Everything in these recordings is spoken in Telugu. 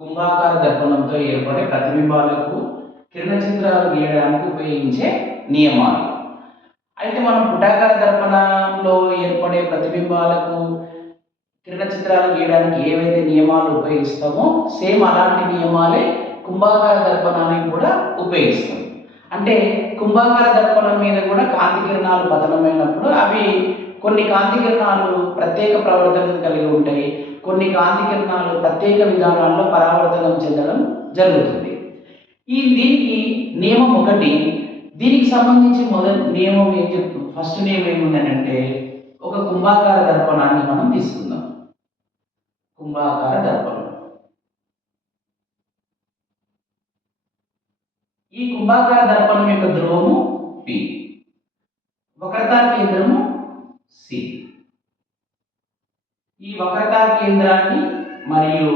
కుంభాకార దర్పణంతో ఏర్పడే ప్రతిబింబాలకు కిరణ చిత్రాలు గీయడానికి ఉపయోగించే నియమాలు. అయితే మనం పుటాకార దర్పణంలో ఏర్పడే ప్రతిబింబాలకు కిరణ చిత్రాలు గీయడానికి ఏవైతే నియమాలు ఉపయోగిస్తామో సేమ్ అలాంటి నియమాలే కుంభాకార దర్పణానికి కూడా ఉపయోగిస్తాం. అంటే కుంభాకార దర్పణం మీద కూడా కాంతి కిరణాలు పతనమైనప్పుడు అవి కొన్ని కాంతి కిరణాలు ప్రత్యేక ప్రవర్తనను కలిగి ఉంటాయి. కొన్ని కాంతి కిరణాలు ప్రత్యేక విధానాల్లో పరావర్తనం చెందడం జరుగుతుంది. ఈ దీనికి నియమం ఒకటి దీనికి సంబంధించి మొదటి నియమం ఏం చెప్తు ఫస్ట్ నియమం ఏముందంటే ఒక కుంభాకార దర్పణాన్ని మనం తీసుకుందాం. కుంభాకార దర్పణం. ఈ కుంభాకార దర్పణం యొక్క ధ్రువము పి వక్రతా కేంద్రము సి ఈ వక్రతా కేంద్రాన్ని మరియు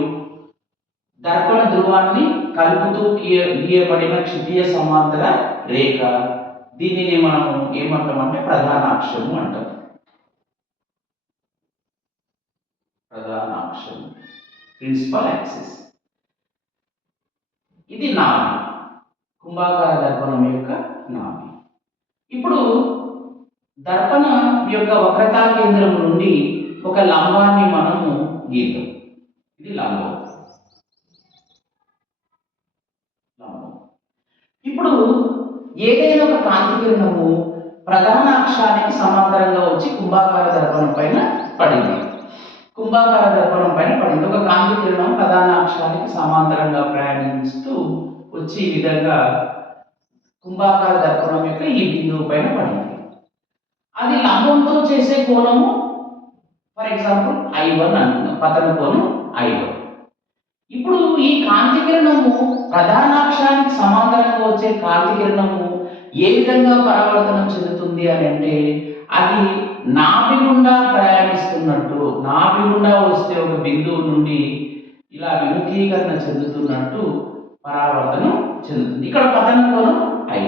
దర్పణ ధ్రువాన్ని కలుపుతూ గీయ గీయబడిన క్షితీయ సమాంతర రేఖ. దీనిని మనము ఏమంటామంటే ప్రధాన అక్షము అంటాం. ప్రధాన అక్షం ప్రిన్సిపల్ యాక్సిస్ ఇది నాభి. కుంభాకార దర్పణం యొక్క నాభి. ఇప్పుడు దర్పణ యొక్క వక్రతా కేంద్రం నుండి ఒక లంబాన్ని మనము గీద్దాం. ఇది లంబం. లంబం. ఇప్పుడు ఏదైనా ఒక కాంతి కిరణము ప్రధాన అక్షానికి సమాంతరంగా వచ్చి కుంభాకార దర్పణం పైన పడింది. కుంభాకార దర్పణం పైన పడింది. ఒక కాంతి కిరణం ప్రధాన అక్షానికి సమాంతరంగా ప్రయాణిస్తూ వచ్చి ఈ విధంగా కుంభాకార దర్పణం యొక్క ఈ బిందువు పైన పడింది. అది లంబంతో చేసే కోణము ఫర్ ఎగ్జాంపుల్ ఐ వన్ అనుకుందాం. పతన కోణం ఐ వన్ ఇప్పుడు ఈ కాంతి కిరణము ప్రధానాక్షానికి సమాంతరంగా వచ్చే కాంతి కిరణము ఏ విధంగా పరావర్తనం చెందుతుంది అని అంటే అది నాభి గుండా ప్రయాణిస్తున్నట్టు నాభి గుండా వస్తే ఒక బిందువు నుండి ఇలా విముఖీకరణ చెందుతున్నట్టు పరావర్తనం చెందుతుంది. ఇక్కడ పతన కోణం ఐ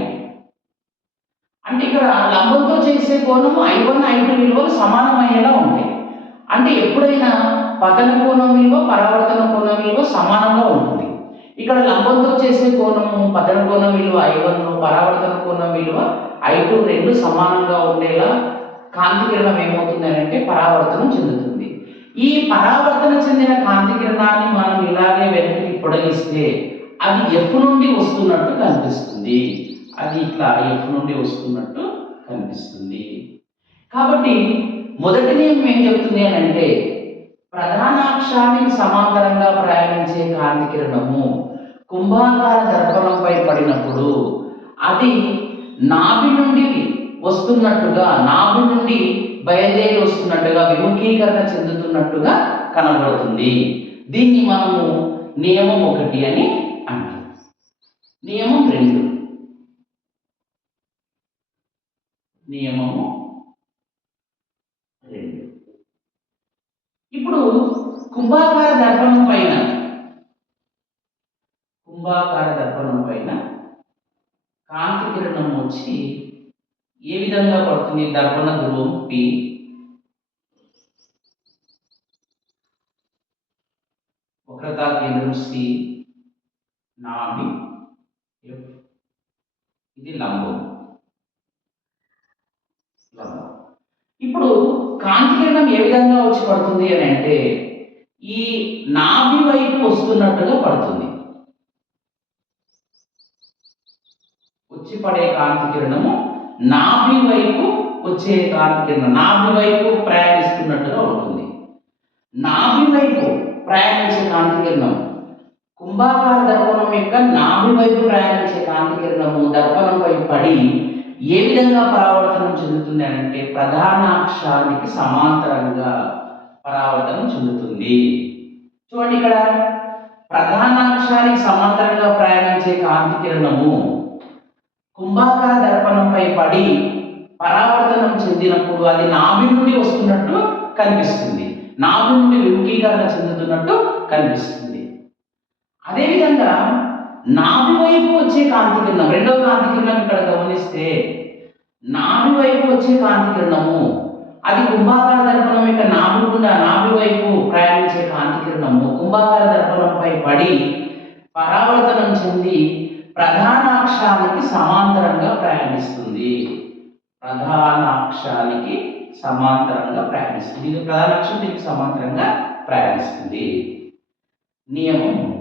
అంటే ఇక్కడ లంబంతో చేసే కోణము ఐ వన్ ఐ టూ విలువలు సమానమయ్యేలా ఉంటాయి. అంటే ఎప్పుడైనా పతన కోణం విలువ పరావర్తన కోణం విలువ సమానంగా ఉంటుంది. ఇక్కడ లంబంతో చేసే కోణము పతన కోణం విలువ ఐ వన్ పరావర్తన కోణం విలువ ఐ టూ రెండు సమానంగా ఉండేలా కాంతి కిరణం ఏమవుతుంది అంటే పరావర్తనం చెందుతుంది. ఈ పరావర్తన చెందిన కాంతి కిరణాన్ని మనం ఇలాగే వెనక్కి పొడగిస్తే అది ఎఫ్ నుండి వస్తున్నట్టు కనిపిస్తుంది. అది ఇట్లా ఎఫ్ నుండి వస్తున్నట్టు కనిపిస్తుంది. కాబట్టి మొదటి నియమం ఏం చెప్తుంది అని అంటే ప్రధానాక్షానికి సమాంతరంగా ప్రయాణించే కాంతి కిరణము కుంభాకార దర్పణంపై పడినప్పుడు అది నాభి నుండి వస్తున్నట్టుగా నాభి నుండి బయలుదేరి వస్తున్నట్టుగా విముఖీకరణ చెందుతున్నట్టుగా కనబడుతుంది. దీన్ని మనము నియమం ఒకటి అని అంటాం. నియమం రెండు. నియమము రెండు ఇప్పుడు కుంభాకార దర్పణం పైన. కుంభాకార దర్పణం పైన కాంతి కిరణం వచ్చి ఏ విధంగా పడుతుంది? దర్పణ ధ్రువం పి వక్రతా కేంద్రం సి నాభి ఎఫ్ ఇది లంబం. లంబం. ఇప్పుడు కాంతి కిరణం ఏ విధంగా వచ్చి పడుతుంది అని అంటే ఈ నాభి వైపు వస్తున్నట్టుగా పడుతుంది. వచ్చి పడే కాంతి కిరణము నాభి వైపు వచ్చే కాంతి కిరణం నాభి వైపు ప్రయాణిస్తున్నట్టుగా ఉంటుంది. నాభి వైపు ప్రయాణించే కాంతి కిరణం కుంభాకార దర్పణం యొక్క నాభి వైపు ప్రయాణించే కాంతి కిరణము దర్పణంపై పడి ఏ విధంగా పరావర్తనం చెందుతుంది అని అంటే ప్రధాన అక్షానికి సమాంతరంగా పరావర్తనం చెందుతుంది. చూడండి ఇక్కడ. ప్రధాన అక్షానికి సమాంతరంగా ప్రయాణించే కాంతి కిరణము కుంభాకార దర్పణంపై పడి పరావర్తనం చెందినప్పుడు అది నాభి నుండి వస్తున్నట్టు కనిపిస్తుంది. నాభి నుండి విముఖీకరణ చెందుతున్నట్టు కనిపిస్తుంది. అదేవిధంగా నాభి వైపు వచ్చే కాంతి కిరణం రెండవ కాంతి కిరణం ఇక్కడ గమనిస్తే నాభి వైపు వచ్చే కాంతి కిరణము అది కుంభాకార దర్పణం యొక్క నాభి గుండా నాభి వైపు ప్రయాణించే కాంతి కిరణము. కుంభాకార దర్పణంపై పడి పరావర్తనం చెంది ప్రధానాక్షానికి సమాంతరంగా ప్రయాణిస్తుంది. ప్రధానాక్షానికి సమాంతరంగా ప్రయాణిస్తుంది. ఇది ప్రధానాక్షం దీనికి సమాంతరంగా ప్రయాణిస్తుంది. నియమం మూడు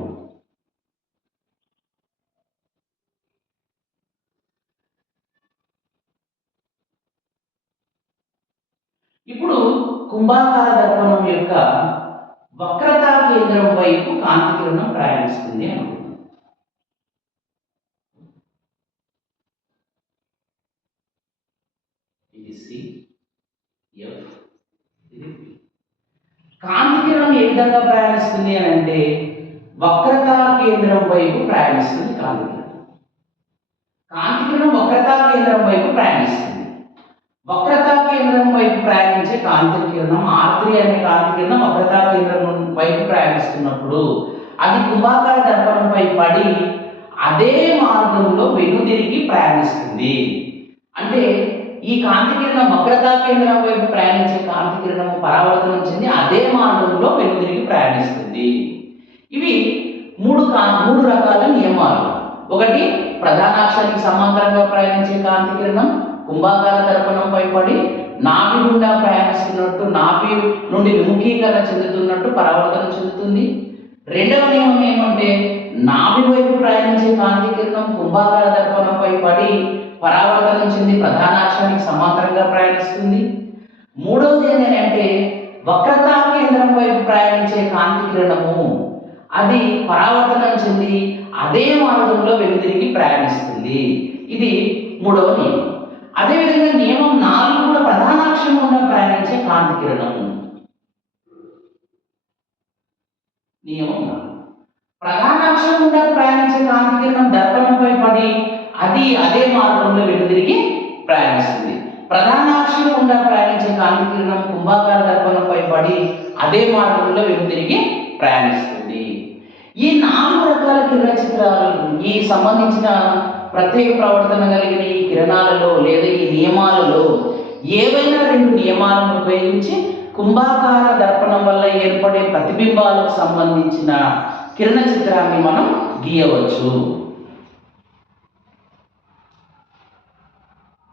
ఇప్పుడు కుంభాకార దర్పణం యొక్క వక్రతా కేంద్రం వైపు కాంతి కిరణం ప్రయాణిస్తుంది అనుకుందాం ఇది సి ఎఫ్ ఇది కాంతి కిరణం ఏ విధంగా ప్రయాణిస్తుంది అని అంటే వక్రతా కేంద్రం వైపు ప్రయాణిస్తుంది కాంతి కిరణం. కాంతి కిరణం వక్రతా కేంద్రం వైపు ప్రయాణిస్తుంది. వక్రతా కేంద్రం వైపు ప్రయాణించే కాంతి కిరణం ఆర్ద్రి అనే కాంతి కిరణం వక్రతా కేంద్రం వైపు ప్రయాణిస్తున్నప్పుడు అది కుంభాకార దర్పణంపై పడి అదే మార్గంలో వెనుదిరిగి ప్రయాణిస్తుంది. అంటే ఈ కాంతి కిరణం వక్రతా కేంద్రం వైపు ప్రయాణించే కాంతి కిరణం పరావర్తనం చెంది అదే మార్గంలో వెనుదిరిగి ప్రయాణిస్తుంది. ఇవి మూడు కా మూడు రకాల నియమాలు. ఒకటి ప్రధానాక్షానికి సమాంతరంగా ప్రయాణించే కాంతి కిరణం. కుంభాకార దర్పణంపై పడి నాభి గుండా ప్రయాణిస్తున్నట్టు నాభి నుండి విముఖీకరణ చెందుతున్నట్టు పరావర్తనం చెందుతుంది. రెండవ నియమం ఏమంటే నాభి వైపు ప్రయాణించే కాంతి కిరణం కుంభాకార దర్పణంపై పడి పరావర్తనం చెంది ప్రధానాక్షానికి సమాంతరంగా ప్రయాణిస్తుంది. మూడవది ఏంటంటే వక్రతా కేంద్రం వైపు ప్రయాణించే కాంతి కిరణము అది పరావర్తనం చెంది అదే మార్గంలో వెనుదిరిగి ప్రయాణిస్తుంది. ఇది మూడవ నియమం. అదేవిధంగా నియమం నాలుగు కూడా ప్రధానాక్షం గుండా ప్రయాణించే కాంతి కిరణము నియమం ప్రధాన ప్రధానాక్షం గుండా ప్రయాణించే కాంతి కిరణం దర్పణంపై పడి అది అదే మార్గంలో వెనుదిరిగి ప్రయాణిస్తుంది. ప్రధానాక్షం గుండా ప్రయాణించే కాంతి కిరణం కుంభాకార దర్పణంపై పడి అదే మార్గంలో వెనుదిరిగి ప్రయాణిస్తుంది. ఈ నాలుగు రకాల కిరణ చిత్రాలు ఈ సంబంధించిన ప్రత్యేక ప్రవర్తన కలిగిన ఈ కిరణాలలో లేదా ఈ నియమాలలో ఏవైనా రెండు నియమాలను ఉపయోగించి కుంభాకార దర్పణం వల్ల ఏర్పడే ప్రతిబింబాలకు సంబంధించిన కిరణ చిత్రాన్ని మనం గీయవచ్చు.